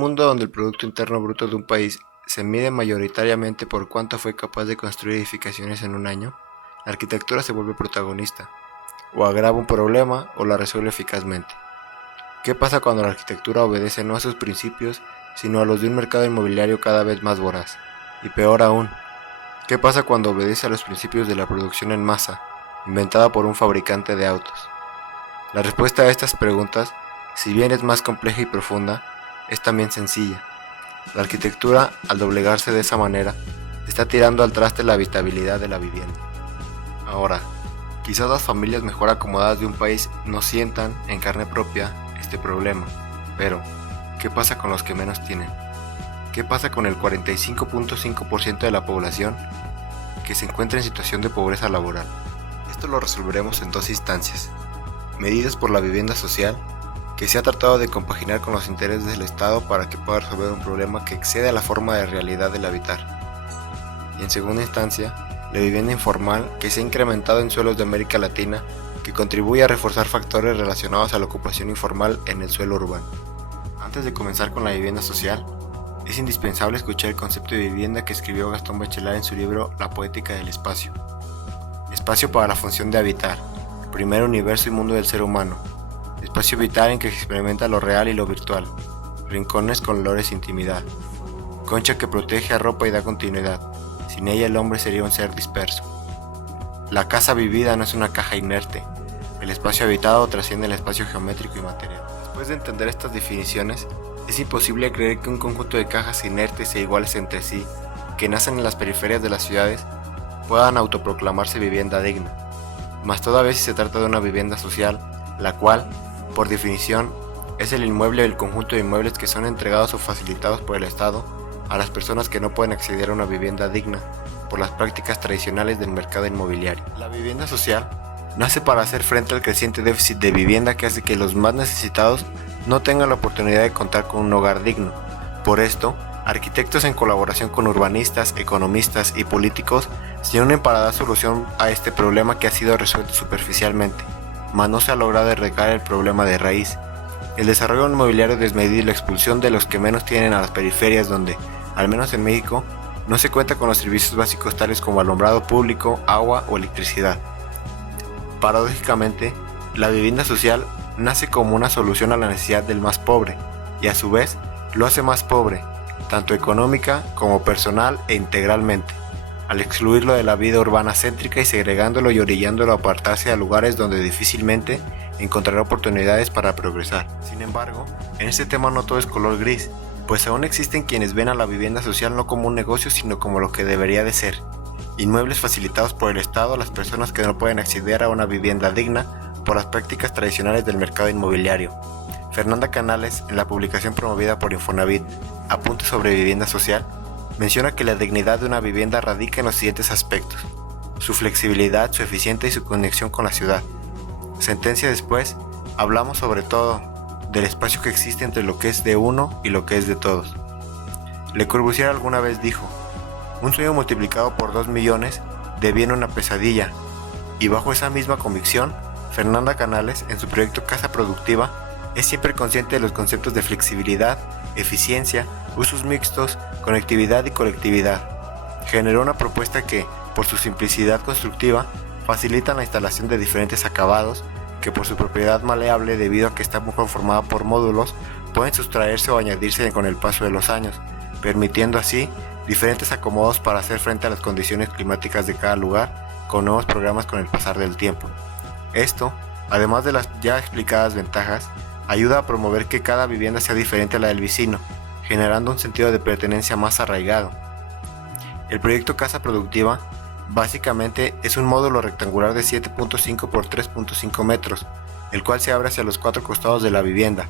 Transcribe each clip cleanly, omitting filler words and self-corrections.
mundo donde el Producto Interno Bruto de un país se mide mayoritariamente por cuánto fue capaz de construir edificaciones en un año, la arquitectura se vuelve protagonista, o agrava un problema o la resuelve eficazmente. ¿Qué pasa cuando la arquitectura obedece no a sus principios, sino a los de un mercado inmobiliario cada vez más voraz? Y peor aún, ¿qué pasa cuando obedece a los principios de la producción en masa, inventada por un fabricante de autos? La respuesta a estas preguntas, si bien es más compleja y profunda, es también sencilla. La arquitectura, al doblegarse de esa manera, está tirando al traste la habitabilidad de la vivienda. Ahora, quizás las familias mejor acomodadas de un país no sientan en carne propia este problema, pero ¿qué pasa con los que menos tienen? ¿Qué pasa con el 45.5% de la población que se encuentra en situación de pobreza laboral? Esto lo resolveremos en dos instancias: medidas por la vivienda social, que se ha tratado de compaginar con los intereses del Estado para que pueda resolver un problema que excede a la forma de realidad del habitar. Y en segunda instancia, la vivienda informal, que se ha incrementado en suelos de América Latina, que contribuye a reforzar factores relacionados a la ocupación informal en el suelo urbano. Antes de comenzar con la vivienda social, es indispensable escuchar el concepto de vivienda que escribió Gastón Bachelard en su libro La poética del espacio. Espacio para la función de habitar, primer universo y mundo del ser humano. Espacio vital en que se experimenta lo real y lo virtual. Rincones con olores e intimidad. Concha que protege, arropa y da continuidad. Sin ella el hombre sería un ser disperso. La casa vivida no es una caja inerte. El espacio habitado trasciende el espacio geométrico y material. Después de entender estas definiciones, es imposible creer que un conjunto de cajas inertes e iguales entre sí, que nacen en las periferias de las ciudades, puedan autoproclamarse vivienda digna. Más todavía si se trata de una vivienda social, la cual, por definición, es el inmueble o el conjunto de inmuebles que son entregados o facilitados por el Estado a las personas que no pueden acceder a una vivienda digna por las prácticas tradicionales del mercado inmobiliario. La vivienda social nace para hacer frente al creciente déficit de vivienda que hace que los más necesitados no tengan la oportunidad de contar con un hogar digno. Por esto, arquitectos en colaboración con urbanistas, economistas y políticos se unen para dar solución a este problema que ha sido resuelto superficialmente, mas no se ha logrado erradicar el problema de raíz. El desarrollo inmobiliario desmedido y la expulsión de los que menos tienen a las periferias donde, al menos en México, no se cuenta con los servicios básicos tales como alumbrado público, agua o electricidad. Paradójicamente, la vivienda social nace como una solución a la necesidad del más pobre y a su vez lo hace más pobre, tanto económica como personal e integralmente, al excluirlo de la vida urbana céntrica y segregándolo y orillándolo a apartarse a lugares donde difícilmente encontrará oportunidades para progresar. Sin embargo, en este tema no todo es color gris, pues aún existen quienes ven a la vivienda social no como un negocio sino como lo que debería de ser: inmuebles facilitados por el Estado a las personas que no pueden acceder a una vivienda digna por las prácticas tradicionales del mercado inmobiliario. Fernanda Canales, en la publicación promovida por Infonavit, Apuntes sobre vivienda social, menciona que la dignidad de una vivienda radica en los siguientes aspectos: su flexibilidad, su eficiencia y su conexión con la ciudad. Sentencia después, hablamos sobre todo del espacio que existe entre lo que es de uno y lo que es de todos. Le Corbusier alguna vez dijo: un sueño multiplicado por 2 millones deviene una pesadilla, y bajo esa misma convicción, Fernanda Canales, en su proyecto Casa Productiva, es siempre consciente de los conceptos de flexibilidad, eficiencia, usos mixtos, conectividad y colectividad. Generó una propuesta que, por su simplicidad constructiva, facilita la instalación de diferentes acabados que por su propiedad maleable debido a que está conformada por módulos, pueden sustraerse o añadirse con el paso de los años, permitiendo así diferentes acomodos para hacer frente a las condiciones climáticas de cada lugar, con nuevos programas con el pasar del tiempo. Esto, además de las ya explicadas ventajas, ayuda a promover que cada vivienda sea diferente a la del vecino, generando un sentido de pertenencia más arraigado. El proyecto Casa Productiva básicamente es un módulo rectangular de 7.5 por 3.5 metros, el cual se abre hacia los 4 costados de la vivienda.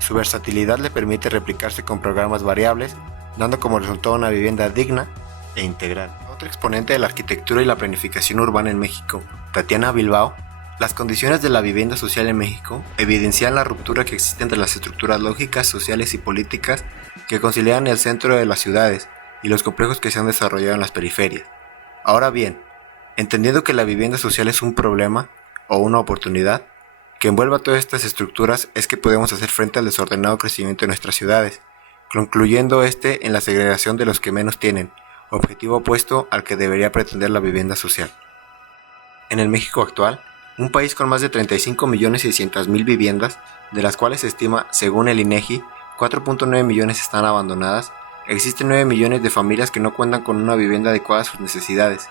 Su versatilidad le permite replicarse con programas variables, dando como resultado una vivienda digna e integral. Otro exponente de la arquitectura y la planificación urbana en México, Tatiana Bilbao, las condiciones de la vivienda social en México evidencian la ruptura que existe entre las estructuras lógicas, sociales y políticas que concilian el centro de las ciudades y los complejos que se han desarrollado en las periferias. Ahora bien, entendiendo que la vivienda social es un problema o una oportunidad que envuelva todas estas estructuras, es que podemos hacer frente al desordenado crecimiento de nuestras ciudades concluyendo en la segregación de los que menos tienen, objetivo opuesto al que debería pretender la vivienda social. En el México actual, un país con más de 35.600.000 viviendas, de las cuales se estima, según el INEGI, 4.9 millones están abandonadas, existen 9 millones de familias que no cuentan con una vivienda adecuada a sus necesidades.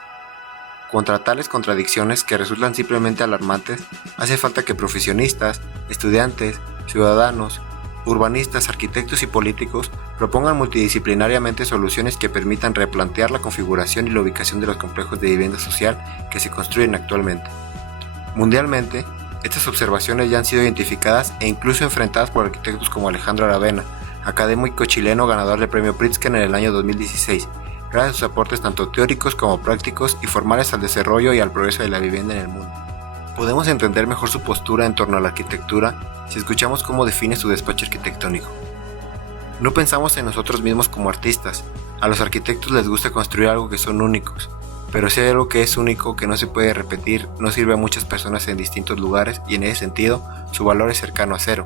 Contra tales contradicciones que resultan simplemente alarmantes, hace falta que profesionistas, estudiantes, ciudadanos, urbanistas, arquitectos y políticos propongan multidisciplinariamente soluciones que permitan replantear la configuración y la ubicación de los complejos de vivienda social que se construyen actualmente. Mundialmente, estas observaciones ya han sido identificadas e incluso enfrentadas por arquitectos como Alejandro Aravena, académico chileno ganador del premio Pritzker en el año 2016, gracias a sus aportes tanto teóricos como prácticos y formales al desarrollo y al progreso de la vivienda en el mundo. Podemos entender mejor su postura en torno a la arquitectura si escuchamos cómo define su despacho arquitectónico. No pensamos en nosotros mismos como artistas. A los arquitectos les gusta construir algo que son únicos, pero si hay algo que es único que no se puede repetir, no sirve a muchas personas en distintos lugares y en ese sentido, su valor es cercano a cero.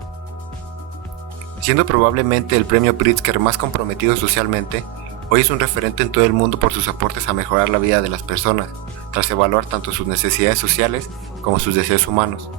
Siendo probablemente el premio Pritzker más comprometido socialmente, hoy es un referente en todo el mundo por sus aportes a mejorar la vida de las personas, tras evaluar tanto sus necesidades sociales como sus deseos humanos.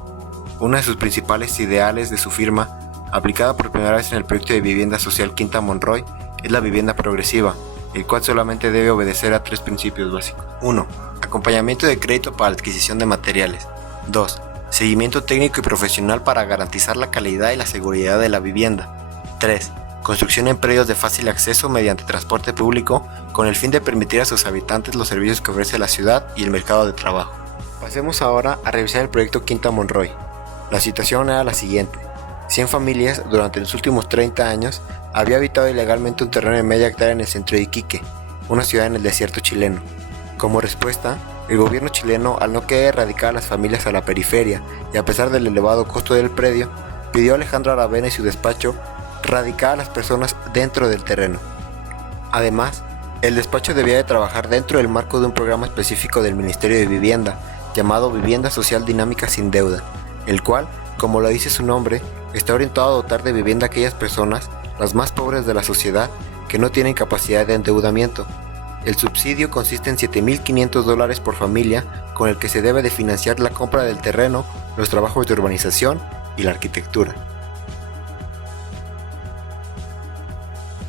Uno de sus principales ideales de su firma, aplicada por primera vez en el proyecto de vivienda social Quinta Monroy, es la vivienda progresiva, el cual solamente debe obedecer a 3 principios básicos. 1. Acompañamiento de crédito para la adquisición de materiales. 2. Seguimiento técnico y profesional para garantizar la calidad y la seguridad de la vivienda. 3. Construcción en predios de fácil acceso mediante transporte público con el fin de permitir a sus habitantes los servicios que ofrece la ciudad y el mercado de trabajo. Pasemos ahora a revisar el proyecto Quinta Monroy. La situación era la siguiente. 100 familias durante los últimos 30 años había habitado ilegalmente un terreno de media hectárea en el centro de Iquique, una ciudad en el desierto chileno. Como respuesta, el gobierno chileno, al no querer erradicar a las familias a la periferia y a pesar del elevado costo del predio, pidió a Alejandro Aravena y su despacho radicar a las personas dentro del terreno. Además, el despacho debía de trabajar dentro del marco de un programa específico del Ministerio de Vivienda, llamado Vivienda Social Dinámica Sin Deuda, el cual, como lo dice su nombre, está orientado a dotar de vivienda a aquellas personas, las más pobres de la sociedad, que no tienen capacidad de endeudamiento. El subsidio consiste en $7,500 por familia, con el que se debe de financiar la compra del terreno, los trabajos de urbanización y la arquitectura.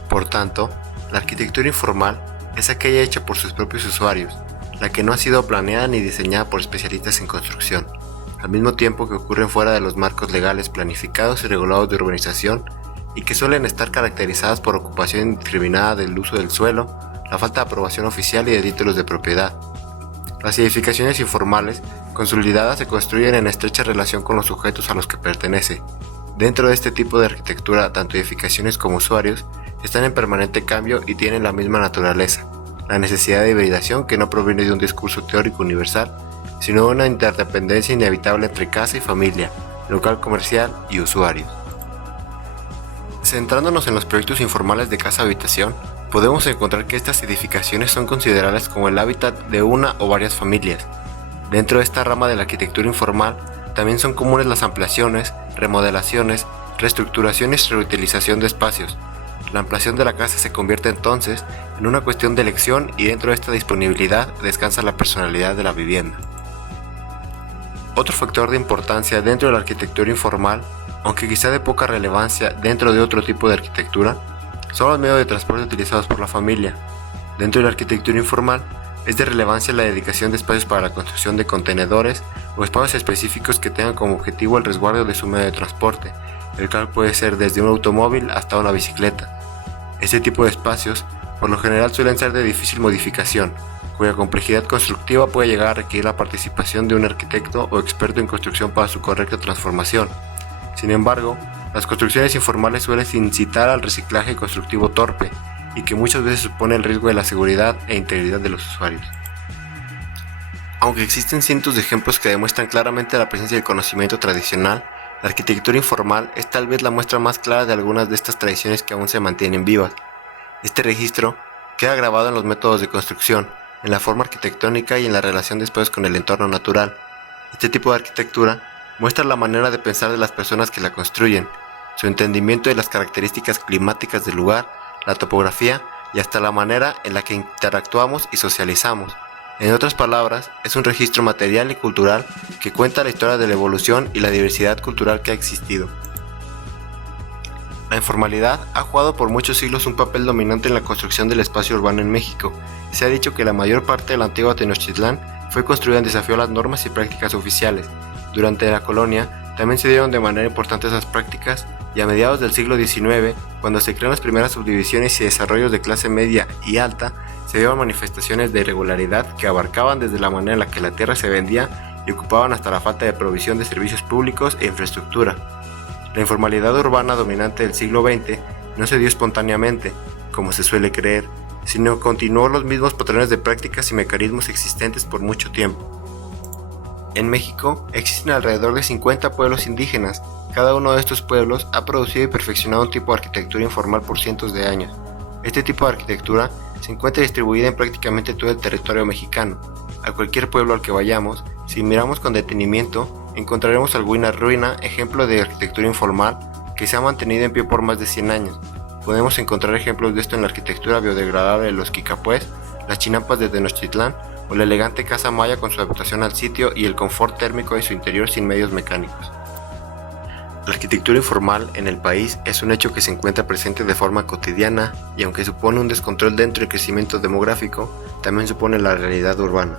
Por tanto, la arquitectura informal es aquella hecha por sus propios usuarios, la que no ha sido planeada ni diseñada por especialistas en construcción, al mismo tiempo que ocurren fuera de los marcos legales planificados y regulados de urbanización y que suelen estar caracterizadas por ocupación indiscriminada del uso del suelo, la falta de aprobación oficial y de títulos de propiedad. Las edificaciones informales, consolidadas, se construyen en estrecha relación con los sujetos a los que pertenece. Dentro de este tipo de arquitectura, tanto edificaciones como usuarios están en permanente cambio y tienen la misma naturaleza, la necesidad de hibridación que no proviene de un discurso teórico universal, sino de una interdependencia inevitable entre casa y familia, local comercial y usuarios. Centrándonos en los proyectos informales de casa-habitación, podemos encontrar que estas edificaciones son consideradas como el hábitat de una o varias familias. Dentro de esta rama de la arquitectura informal, también son comunes las ampliaciones, remodelaciones, reestructuraciones y reutilización de espacios. La ampliación de la casa se convierte entonces en una cuestión de elección y dentro de esta disponibilidad descansa la personalidad de la vivienda. Otro factor de importancia dentro de la arquitectura informal, aunque quizá de poca relevancia dentro de otro tipo de arquitectura, son los medios de transporte utilizados por la familia. Dentro de la arquitectura informal, es de relevancia la dedicación de espacios para la construcción de contenedores o espacios específicos que tengan como objetivo el resguardo de su medio de transporte, el cual puede ser desde un automóvil hasta una bicicleta. Este tipo de espacios, por lo general, suelen ser de difícil modificación, cuya complejidad constructiva puede llegar a requerir la participación de un arquitecto o experto en construcción para su correcta transformación. Sin embargo, las construcciones informales suelen incitar al reciclaje constructivo torpe y que muchas veces supone el riesgo de la seguridad e integridad de los usuarios. Aunque existen cientos de ejemplos que demuestran claramente la presencia del conocimiento tradicional, la arquitectura informal es tal vez la muestra más clara de algunas de estas tradiciones que aún se mantienen vivas. Este registro queda grabado en los métodos de construcción, en la forma arquitectónica y en la relación después con el entorno natural. Este tipo de arquitectura muestra la manera de pensar de las personas que la construyen, su entendimiento de las características climáticas del lugar, la topografía y hasta la manera en la que interactuamos y socializamos. En otras palabras, es un registro material y cultural que cuenta la historia de la evolución y la diversidad cultural que ha existido. La informalidad ha jugado por muchos siglos un papel dominante en la construcción del espacio urbano en México. Se ha dicho que la mayor parte de la antigua Tenochtitlán fue construida en desafío a las normas y prácticas oficiales. Durante la colonia, también se dieron de manera importante esas prácticas, y a mediados del siglo XIX, cuando se crearon las primeras subdivisiones y desarrollos de clase media y alta, se dieron manifestaciones de irregularidad que abarcaban desde la manera en la que la tierra se vendía y ocupaban hasta la falta de provisión de servicios públicos e infraestructura. La informalidad urbana dominante del siglo XX no se dio espontáneamente, como se suele creer, sino continuó los mismos patrones de prácticas y mecanismos existentes por mucho tiempo. En México existen alrededor de 50 pueblos indígenas. Cada uno de estos pueblos ha producido y perfeccionado un tipo de arquitectura informal por cientos de años. Este tipo de arquitectura se encuentra distribuida en prácticamente todo el territorio mexicano. A cualquier pueblo al que vayamos, si miramos con detenimiento, encontraremos alguna ruina, ejemplo de arquitectura informal, que se ha mantenido en pie por más de 100 años. Podemos encontrar ejemplos de esto en la arquitectura biodegradable de los Quicapués, las chinampas de Tenochtitlán o la elegante casa maya con su adaptación al sitio y el confort térmico de su interior sin medios mecánicos. La arquitectura informal en el país es un hecho que se encuentra presente de forma cotidiana y aunque supone un descontrol dentro del crecimiento demográfico, también supone la realidad urbana.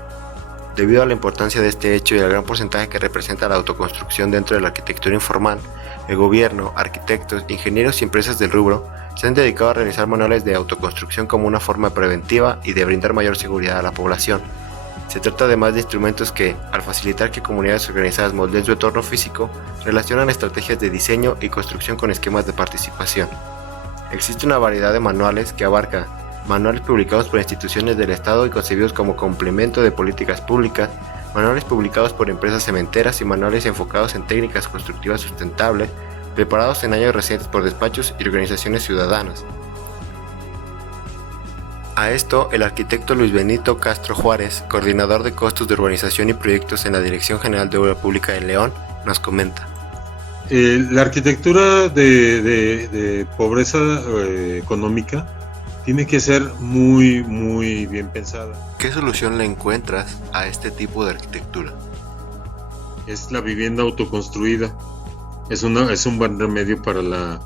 Debido a la importancia de este hecho y al gran porcentaje que representa la autoconstrucción dentro de la arquitectura informal, el gobierno, arquitectos, ingenieros y empresas del rubro se han dedicado a realizar manuales de autoconstrucción como una forma preventiva y de brindar mayor seguridad a la población. Se trata además de instrumentos que, al facilitar que comunidades organizadas moldeen su entorno físico, relacionan estrategias de diseño y construcción con esquemas de participación. Existe una variedad de manuales que abarca manuales publicados por instituciones del Estado y concebidos como complemento de políticas públicas, manuales publicados por empresas cementeras y manuales enfocados en técnicas constructivas sustentables, preparados en años recientes por despachos y organizaciones ciudadanas. A esto, el arquitecto Luis Benito Castro Juárez, coordinador de costos de urbanización y proyectos en la Dirección General de Obra Pública de León, nos comenta. La arquitectura de pobreza económica tiene que ser muy, muy bien pensada. ¿Qué solución le encuentras a este tipo de arquitectura? Es la vivienda autoconstruida. Es un buen remedio para la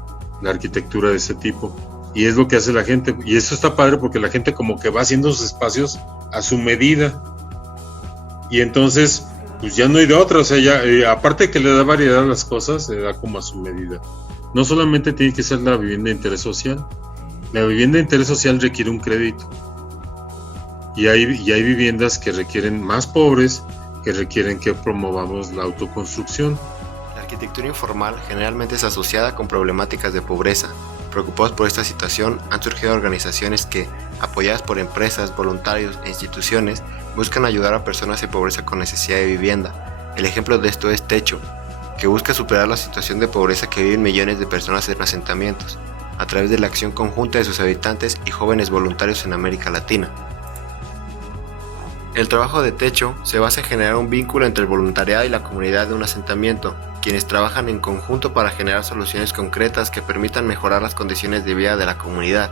arquitectura de ese tipo. Y es lo que hace la gente. Y eso está padre porque la gente como que va haciendo sus espacios a su medida. Y entonces, pues ya no hay de otra. O sea, ya, aparte que le da variedad a las cosas, se da como a su medida. No solamente tiene que ser la vivienda de interés social. La vivienda de interés social requiere un crédito. Y hay viviendas que requieren más pobres, que requieren que promovamos la autoconstrucción. La arquitectura informal generalmente es asociada con problemáticas de pobreza. Preocupados por esta situación, han surgido organizaciones que, apoyadas por empresas, voluntarios e instituciones, buscan ayudar a personas en pobreza con necesidad de vivienda. El ejemplo de esto es Techo, que busca superar la situación de pobreza que viven millones de personas en asentamientos, a través de la acción conjunta de sus habitantes y jóvenes voluntarios en América Latina. El trabajo de Techo se basa en generar un vínculo entre el voluntariado y la comunidad de un asentamiento, quienes trabajan en conjunto para generar soluciones concretas que permitan mejorar las condiciones de vida de la comunidad.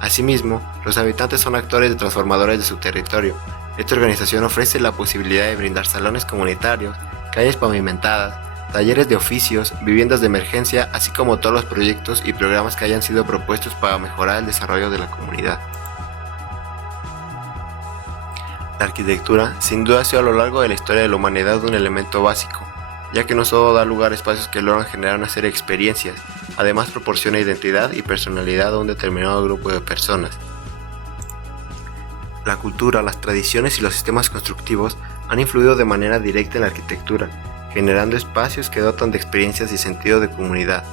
Asimismo, los habitantes son actores transformadores de su territorio. Esta organización ofrece la posibilidad de brindar salones comunitarios, calles pavimentadas, talleres de oficios, viviendas de emergencia, así como todos los proyectos y programas que hayan sido propuestos para mejorar el desarrollo de la comunidad. La arquitectura, sin duda, ha sido a lo largo de la historia de la humanidad un elemento básico, ya que no solo da lugar a espacios que logran generar una serie de experiencias, además proporciona identidad y personalidad a un determinado grupo de personas. La cultura, las tradiciones y los sistemas constructivos han influido de manera directa en la arquitectura, generando espacios que dotan de experiencias y sentido de comunidad.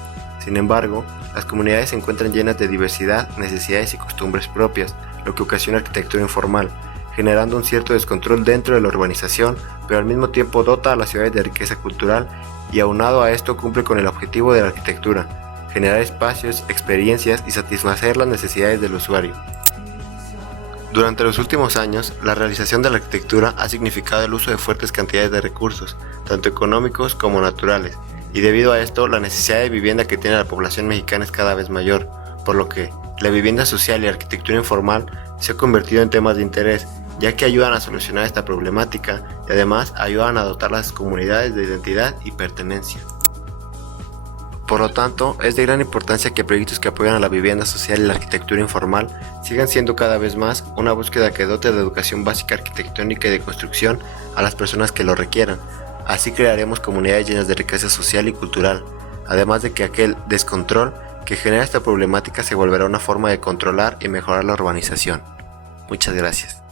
Sin embargo, las comunidades se encuentran llenas de diversidad, necesidades y costumbres propias, lo que ocasiona arquitectura informal, generando un cierto descontrol dentro de la urbanización, pero al mismo tiempo dota a las ciudades de riqueza cultural y aunado a esto cumple con el objetivo de la arquitectura, generar espacios, experiencias y satisfacer las necesidades del usuario. Durante los últimos años, la realización de la arquitectura ha significado el uso de fuertes cantidades de recursos, tanto económicos como naturales, y debido a esto la necesidad de vivienda que tiene la población mexicana es cada vez mayor, por lo que la vivienda social y arquitectura informal se ha convertido en temas de interés, ya que ayudan a solucionar esta problemática y además ayudan a dotar las comunidades de identidad y pertenencia. Por lo tanto, es de gran importancia que proyectos que apoyan a la vivienda social y la arquitectura informal sigan siendo cada vez más una búsqueda que dote de educación básica arquitectónica y de construcción a las personas que lo requieran. Así crearemos comunidades llenas de riqueza social y cultural, además de que aquel descontrol que genera esta problemática se volverá una forma de controlar y mejorar la urbanización. Muchas gracias.